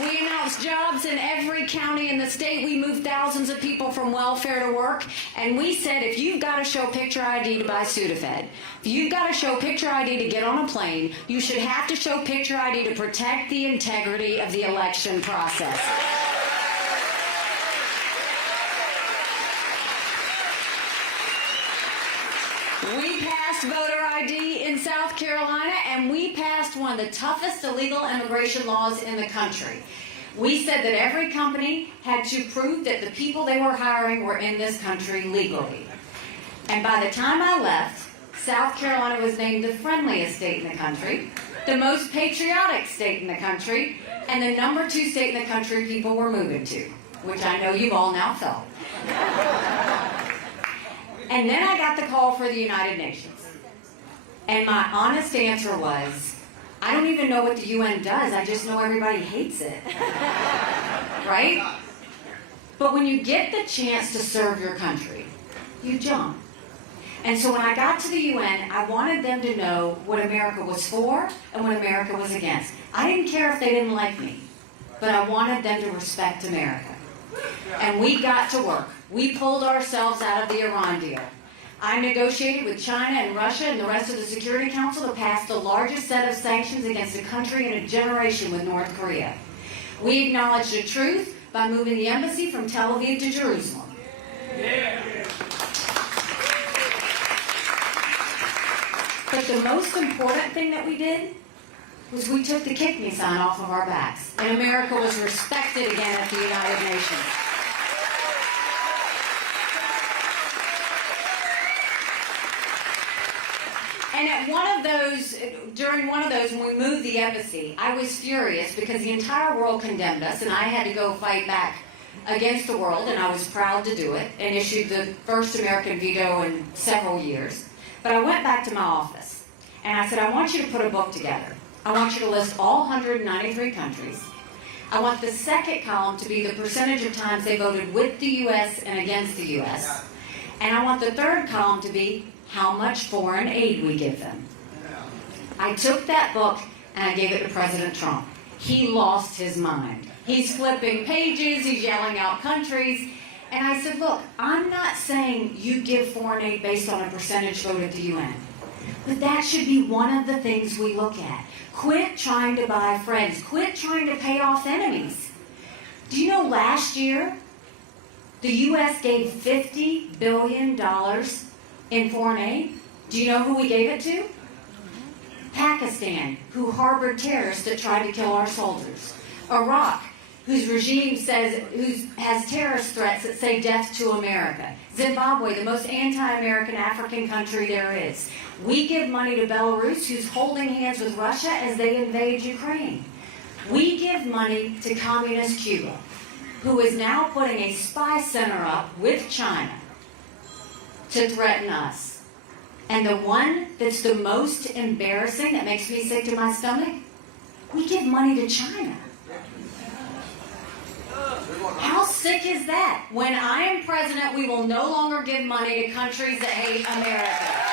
We announced jobs in every county in the state. We moved thousands of people from welfare to work. And we said, if you've got to show picture ID to buy Sudafed, if you've got to show picture ID to get on a plane, you should have to show picture ID to protect the integrity of the election process. We passed voter ID in South Carolina, and we passed one of the toughest illegal immigration laws in the country. We said that every company had to prove that the people they were hiring were in this country legally. And by the time I left, South Carolina was named the friendliest state in the country, the most patriotic state in the country, and the #2 state in the country people were moving to, which I know you've all now felt. And then I got the call for the United Nations. And my honest answer was, I don't even know what the UN does. I just know everybody hates it. Right? But when you get the chance to serve your country, you jump. And so when I got to the UN, I wanted them to know what America was for and what America was against. I didn't care if they didn't like me, but I wanted them to respect America. And we got to work. We pulled ourselves out of the Iran deal. I negotiated with China and Russia and the rest of the Security Council to pass the largest set of sanctions against a country in a generation with North Korea. We acknowledged the truth by moving the embassy from Tel Aviv to Jerusalem. But the most important thing that we did was we took the kick me sign off of our backs, and America was respected again at the United Nations. And at during one of those, when we moved the embassy, I was furious because the entire world condemned us, and I had to go fight back against the world, and I was proud to do it, and issued the first American veto in several years. But I went back to my office, and I said, I want you to put a book together. I want you to list all 193 countries. I want the second column to be the percentage of times they voted with the U.S. and against the U.S. And I want the third column to be how much foreign aid we give them. I took that book and I gave it to President Trump. He lost his mind. He's flipping pages, he's yelling out countries. And I said, look, I'm not saying you give foreign aid based on a percentage vote at the UN. But that should be one of the things we look at. Quit trying to buy friends. Quit trying to pay off enemies. Do you know last year, the U.S. gave $50 billion in foreign aid? Do you know who we gave it to? Pakistan, who harbored terrorists that tried to kill our soldiers. Iraq, whose regime has terrorist threats that say death to America. Zimbabwe, the most anti-American African country there is. We give money to Belarus, who's holding hands with Russia as they invade Ukraine. We give money to communist Cuba, who is now putting a spy center up with China to threaten us. And the one that's the most embarrassing, that makes me sick to my stomach, we give money to China. How sick is that? When I am president, we will no longer give money to countries that hate America.